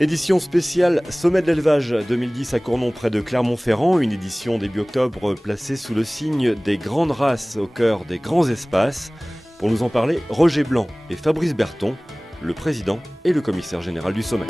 Édition spéciale Sommet de l'élevage 2010 à Cournon près de Clermont-Ferrand, une édition début octobre placée sous le signe des grandes races au cœur des grands espaces. Pour nous en parler, Roger Blanc et Fabrice Berton, le président et le commissaire général du Sommet.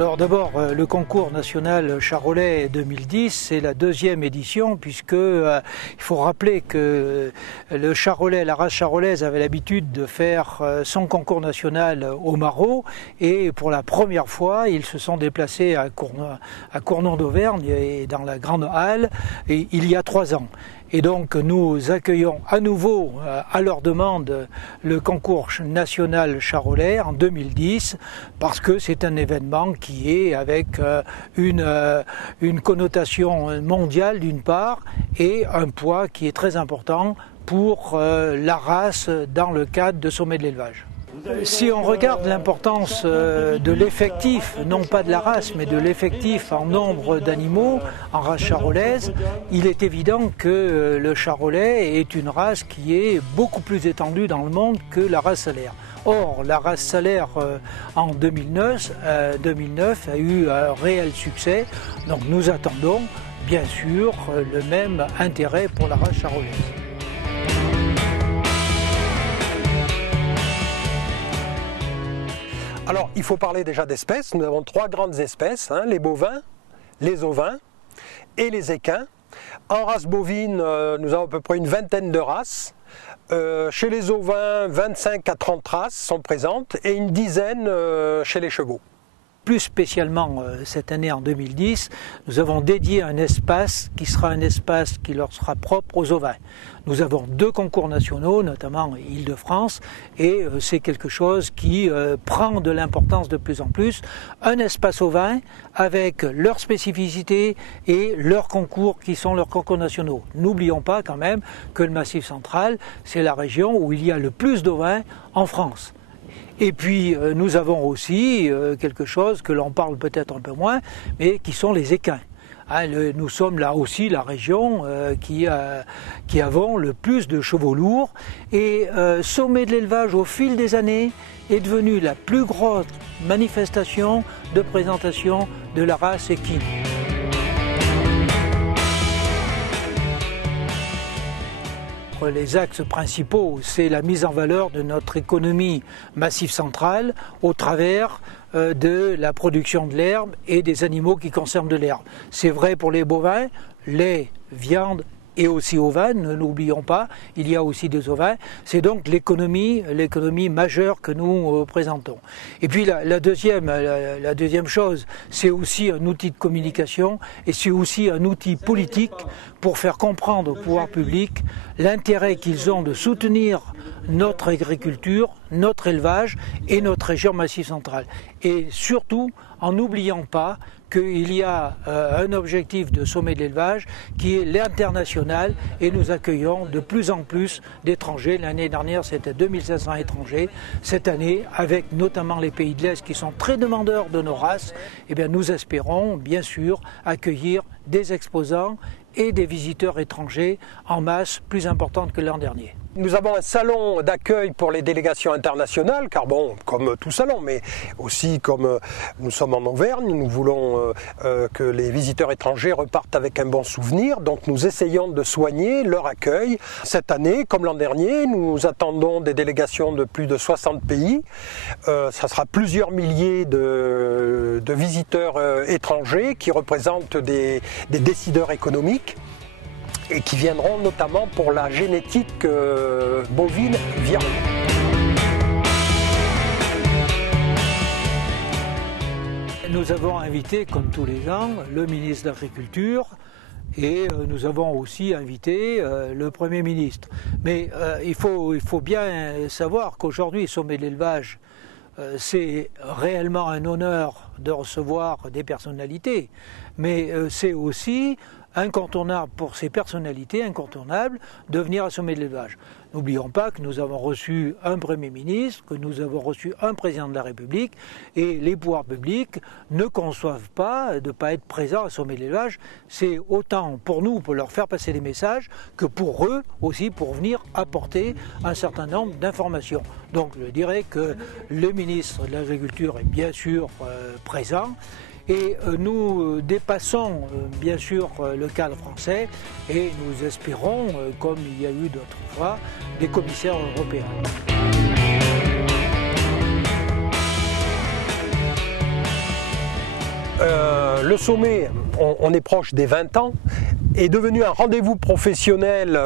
Alors d'abord, le concours national charolais 2010, c'est la deuxième édition puisque il faut rappeler que le charolais, la race charolaise avait l'habitude de faire son concours national au Marot et pour la première fois, ils se sont déplacés à Cournon d'Auvergne et dans la Grande Halle il y a 3 ans. Et donc nous accueillons à nouveau, à leur demande, le concours national charolais en 2010 parce que c'est un événement qui est avec une connotation mondiale d'une part et un poids qui est très important pour la race dans le cadre de Sommet de l'élevage. Si on regarde l'importance de l'effectif, non pas de la race, mais de l'effectif en nombre d'animaux en race charolaise, il est évident que le charolais est une race qui est beaucoup plus étendue dans le monde que la race salaire. Or, la race salaire en 2009 a eu un réel succès, donc nous attendons bien sûr le même intérêt pour la race charolaise. Alors, il faut parler déjà d'espèces. Nous avons 3 grandes espèces, les bovins, les ovins et les équins. En race bovine, nous avons à peu près une vingtaine de races. Chez les ovins, 25 à 30 races sont présentes et une dizaine chez les chevaux. Plus spécialement cette année en 2010, nous avons dédié un espace qui sera un espace qui leur sera propre aux ovins. Nous avons 2 concours nationaux, notamment Île-de-France, et c'est quelque chose qui prend de l'importance de plus en plus. Un espace ovin avec leurs spécificités et leurs concours qui sont leurs concours nationaux. N'oublions pas quand même que le Massif central, c'est la région où il y a le plus d'ovins en France. Et puis nous avons aussi quelque chose que l'on parle peut-être un peu moins, mais qui sont les équins. Nous sommes là aussi la région qui avons le plus de chevaux lourds. Et Sommet de l'élevage au fil des années est devenu la plus grosse manifestation de présentation de la race équine. Les axes principaux, c'est la mise en valeur de notre économie Massif central au travers de la production de l'herbe et des animaux qui consomment de l'herbe. C'est vrai pour les bovins, lait, viande et aussi ovins, ne l'oublions pas, il y a aussi des ovins. C'est donc l'économie majeure que nous présentons. Et puis la deuxième chose, c'est aussi un outil de communication et c'est aussi un outil politique pour faire comprendre au pouvoir public l'intérêt qu'ils ont de soutenir notre agriculture, notre élevage et notre région Massif central. Et surtout, en n'oubliant pas qu'il y a un objectif de Sommet de l'élevage qui est l'international et nous accueillons de plus en plus d'étrangers. L'année dernière, c'était 2500 étrangers. Cette année, avec notamment les pays de l'Est qui sont très demandeurs de nos races, eh bien, nous espérons bien sûr accueillir des exposants et des visiteurs étrangers en masse plus importante que l'an dernier. Nous avons un salon d'accueil pour les délégations internationales, car bon, comme tout salon, mais aussi comme nous sommes en Auvergne, nous voulons que les visiteurs étrangers repartent avec un bon souvenir, donc nous essayons de soigner leur accueil. Cette année, comme l'an dernier, nous attendons des délégations de plus de 60 pays. Ça sera plusieurs milliers de visiteurs étrangers qui représentent des décideurs économiques et qui viendront notamment pour la génétique bovine viande. Nous avons invité, comme tous les ans, le ministre de l'Agriculture et nous avons aussi invité le Premier ministre. Mais il faut bien savoir qu'aujourd'hui, Sommet de l'élevage, c'est réellement un honneur de recevoir des personnalités, mais c'est aussi incontournable pour ces personnalités incontournables de venir à Sommet de l'élevage. N'oublions pas que nous avons reçu un Premier ministre, que nous avons reçu un Président de la République, et les pouvoirs publics ne conçoivent pas de ne pas être présents à Sommet de l'élevage. C'est autant pour nous, pour leur faire passer des messages, que pour eux aussi, pour venir apporter un certain nombre d'informations. Donc je dirais que le ministre de l'Agriculture est bien sûr présent. Et nous dépassons bien sûr le cadre français et nous espérons, comme il y a eu d'autres fois, des commissaires européens. Le sommet, on est proche des 20 ans, est devenu un rendez-vous professionnel,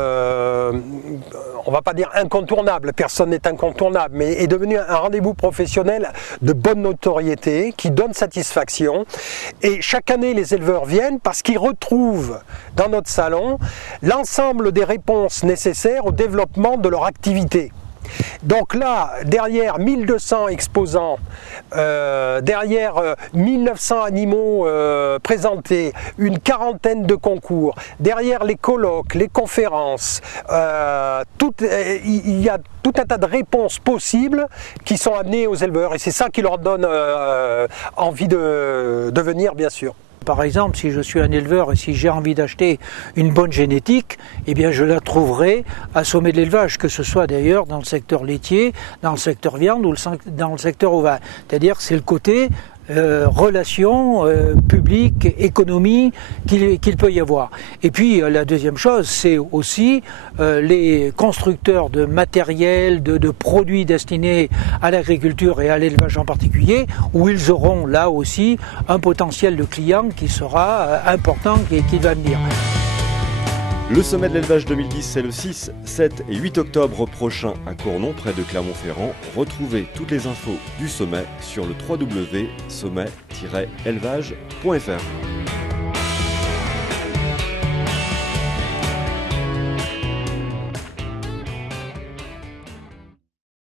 on ne va pas dire incontournable, personne n'est incontournable, mais est devenu un rendez-vous professionnel de bonne notoriété, qui donne satisfaction. Et chaque année, les éleveurs viennent parce qu'ils retrouvent dans notre salon l'ensemble des réponses nécessaires au développement de leur activité. Donc là, derrière 1200 exposants, derrière 1900 animaux présentés, une quarantaine de concours, derrière les colloques, les conférences, il y a tout un tas de réponses possibles qui sont amenées aux éleveurs et c'est ça qui leur donne envie de venir, bien sûr. Par exemple, si je suis un éleveur et si j'ai envie d'acheter une bonne génétique, eh bien je la trouverai à Sommet de l'élevage, que ce soit d'ailleurs dans le secteur laitier, dans le secteur viande ou dans le secteur ovin. C'est-à-dire c'est le côté relations publiques, économie qu'il peut y avoir. Et puis la deuxième chose, c'est aussi les constructeurs de matériel, de produits destinés à l'agriculture et à l'élevage en particulier, où ils auront là aussi un potentiel de clients qui sera important et qui va venir. Le sommet de l'élevage 2010, c'est le 6, 7 et 8 octobre prochain à Cournon, près de Clermont-Ferrand. Retrouvez toutes les infos du sommet sur le www.sommet-élevage.fr.